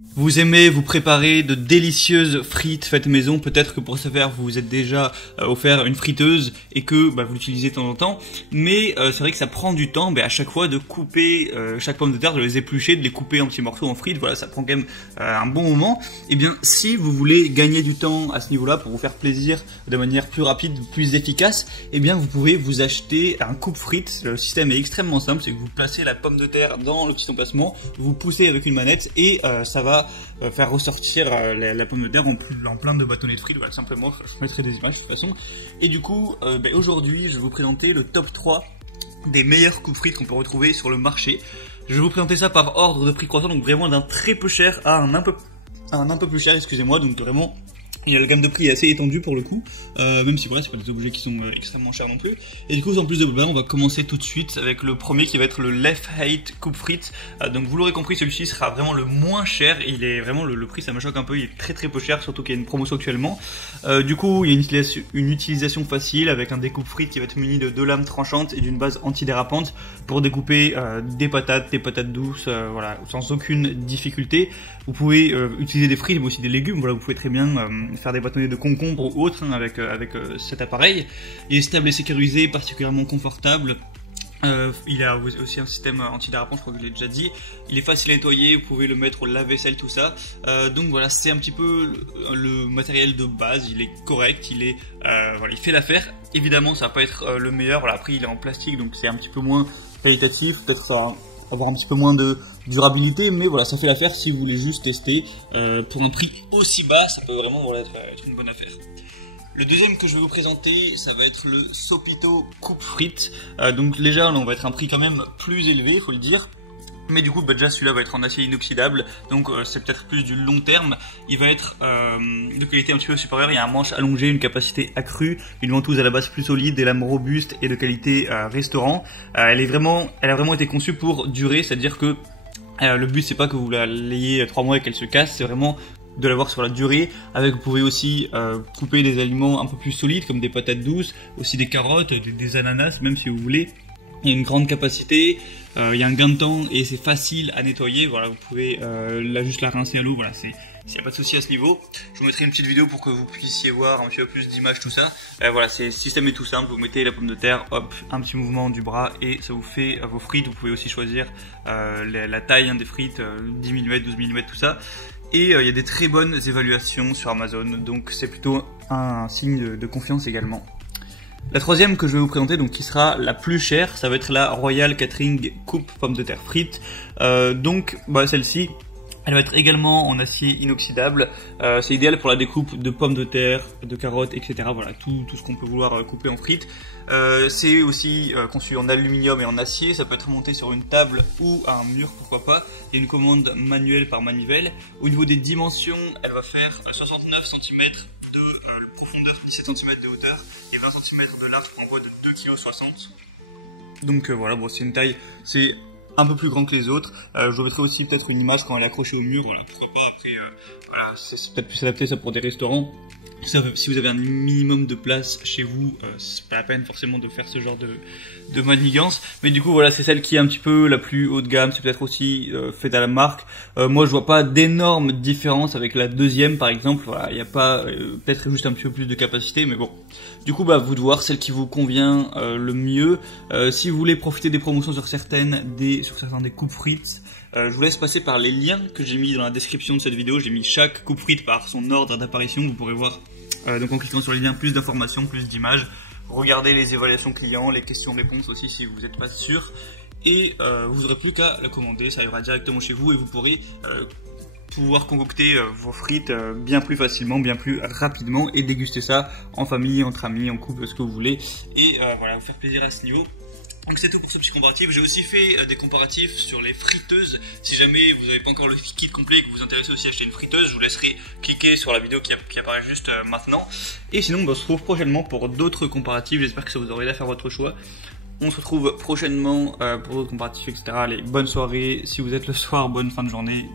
Vous aimez vous préparer de délicieuses frites faites maison, peut-être que pour ce faire vous vous êtes déjà offert une friteuse et que vous l'utilisez de temps en temps, mais c'est vrai que ça prend du temps à chaque fois de couper chaque pomme de terre, de les éplucher, de les couper en petits morceaux en frites, voilà, ça prend quand même un bon moment. Et bien si vous voulez gagner du temps à ce niveau-là pour vous faire plaisir de manière plus rapide, plus efficace, et bien vous pouvez vous acheter un coupe-frites. Le système est extrêmement simple, c'est que vous placez la pomme de terre dans le petit emplacement, vous poussez avec une manette et ça va faire ressortir la pomme de terre en plein de bâtonnets de frites. Voilà, simplement, je mettrai des images de toute façon. Et du coup, aujourd'hui, je vais vous présenter le top 3 des meilleurs coupes frites qu'on peut retrouver sur le marché. Je vais vous présenter ça par ordre de prix croissant, donc vraiment d'un très peu cher à un peu plus cher, excusez-moi, donc vraiment... la gamme de prix est assez étendue pour le coup, même si voilà, c'est pas des objets qui sont extrêmement chers non plus. Et du coup, sans plus de blabla, on va commencer tout de suite avec le premier qui va être le Left Hate coupe frites. Donc vous l'aurez compris, celui-ci sera vraiment le moins cher. Il est vraiment le prix, ça me choque un peu, il est très peu cher, surtout qu'il y a une promotion actuellement. Du coup, il y a une utilisation facile avec un découpe frites qui va être muni de 2 lames tranchantes et d'une base antidérapante pour découper des patates douces, voilà, sans aucune difficulté. Vous pouvez utiliser des frites mais aussi des légumes, voilà, vous pouvez très bien faire des bâtonnets de concombre ou autres avec cet appareil. Il est stable et sécurisé, particulièrement confortable. Il a aussi un système antidérapant, je crois que je l'ai déjà dit. Il est facile à nettoyer, vous pouvez le mettre au lave-vaisselle, tout ça. Donc voilà, c'est un petit peu le matériel de base. Il est correct, voilà, il fait l'affaire. Évidemment, ça va pas être le meilleur. Voilà, après, il est en plastique, donc c'est un petit peu moins qualitatif. Peut-être ça va avoir un petit peu moins de durabilité, mais voilà, ça fait l'affaire si vous voulez juste tester. Pour un prix aussi bas, ça peut vraiment voilà, être une bonne affaire. Le deuxième que je vais vous présenter, ça va être le Sopito coupe frites. Donc déjà, là, on va être un prix quand même plus élevé, il faut le dire. Mais du coup, déjà celui-là va être en acier inoxydable, donc c'est peut-être plus du long terme. Il va être de qualité un petit peu supérieure, il y a un manche allongé, une capacité accrue, une ventouse à la base plus solide, des lames robustes et de qualité restaurant. Elle a vraiment été conçue pour durer, c'est-à-dire que le but c'est pas que vous l'ayez 3 mois et qu'elle se casse, c'est vraiment de l'avoir sur la durée. Avec, vous pouvez aussi couper des aliments un peu plus solides comme des patates douces, aussi des carottes, des ananas même si vous voulez. Il y a une grande capacité, il y a un gain de temps et c'est facile à nettoyer. Voilà, vous pouvez juste la rincer à l'eau. Voilà, s'il n'y a pas de souci à ce niveau. Je vous mettrai une petite vidéo pour que vous puissiez voir un petit peu plus d'images, tout ça. Voilà, le système est tout simple. Vous mettez la pomme de terre, hop, un petit mouvement du bras et ça vous fait vos frites. Vous pouvez aussi choisir la taille des frites, 10 mm, 12 mm, tout ça. Et il y a des très bonnes évaluations sur Amazon, donc c'est plutôt un signe de confiance également. La troisième que je vais vous présenter, donc qui sera la plus chère, ça va être la Royal Catering coupe pommes de terre frites. Donc celle-ci, elle va être également en acier inoxydable. C'est idéal pour la découpe de pommes de terre, de carottes, etc. Voilà, tout ce qu'on peut vouloir couper en frites. C'est aussi conçu en aluminium et en acier. Ça peut être monté sur une table ou à un mur, pourquoi pas. Il y a une commande manuelle par manivelle. Au niveau des dimensions, elle va faire 69 cm de profondeur, 17 cm de hauteur et 20 cm de large pour un poids de 2,60 kg. Donc voilà, bon, c'est une taille, c'est un peu plus grand que les autres. Je vous mettrai aussi peut-être une image quand elle est accrochée au mur, voilà, pourquoi pas. Après, voilà, c'est peut-être plus adapté ça pour des restaurants. Si vous avez un minimum de place chez vous, c'est pas la peine forcément de faire ce genre de manigance. Mais du coup, voilà, c'est celle qui est un petit peu la plus haut de gamme. C'est peut-être aussi faite à la marque. Moi, je vois pas d'énormes différences avec la deuxième, par exemple. Voilà, il n'y a pas peut-être juste un petit peu plus de capacité, mais bon. Du coup, vous de voir celle qui vous convient le mieux. Si vous voulez profiter des promotions sur certains des coupes frites, je vous laisse passer par les liens que j'ai mis dans la description de cette vidéo. J'ai mis chaque coupe frite par son ordre d'apparition. Vous pourrez voir donc en cliquant sur les liens plus d'informations, plus d'images. Regardez les évaluations clients, les questions-réponses aussi si vous n'êtes pas sûr. Et vous n'aurez plus qu'à la commander, ça arrivera directement chez vous et vous pourrez pouvoir concocter vos frites bien plus facilement, bien plus rapidement et déguster ça en famille, entre amis, en couple, ce que vous voulez. Et voilà, vous faire plaisir à ce niveau. Donc c'est tout pour ce petit comparatif. J'ai aussi fait des comparatifs sur les friteuses. Si jamais vous n'avez pas encore le kit complet et que vous vous intéressez aussi à acheter une friteuse, je vous laisserai cliquer sur la vidéo qui apparaît juste maintenant. Et sinon, on se retrouve prochainement pour d'autres comparatifs. J'espère que ça vous aura aidé à faire votre choix. On se retrouve prochainement pour d'autres comparatifs, etc. Allez, bonne soirée. Si vous êtes le soir, bonne fin de journée.